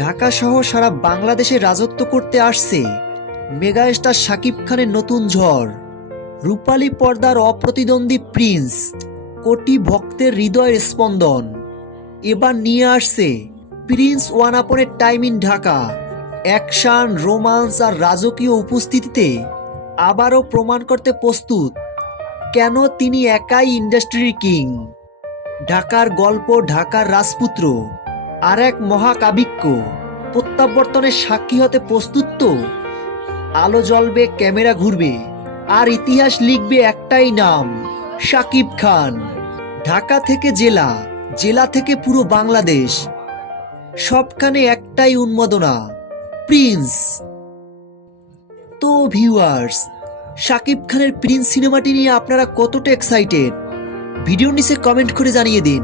ঢাকা সহ সারা বাংলাদেশে রাজত্ব করতে আসছে মেগাস্টার শাকিব খানের নতুন ঝড়। রূপালী পর্দার অপ্রতিদ্বন্দ্বী প্রিন্স, কোটি ভক্তের হৃদয়ের স্পন্দন। এবার নিয়ে আসছে prince once upon a time in Dhaka. Action, romance আর রাজকীয় উপস্থিতিতে আবারও প্রমাণ করতে প্রস্তুত কেন তিনি একাই ইন্ডাস্ট্রির কিং। ঢাকার গল্প, ঢাকার রাজপুত্র আর এক মহাকাব্যিক প্রত্যাবর্তনের সাক্ষী হতে প্রস্তুত তো? আলো জ্বলবে, ক্যামেরা ঘুরবে, আর ইতিহাস লিখবে একটাই নাম, শাকিব খান। ঢাকা থেকে জেলা, জেলা থেকে পুরো বাংলাদেশ, সবখানে একটাই উন্মাদনা, প্রিন্স। তো ভিউয়ার্স, শাকিব খানের প্রিন্স সিনেমাটি নিয়ে আপনারা কতটা এক্সাইটেড? ভিডিওর নিচে কমেন্ট করে জানিয়ে দিন।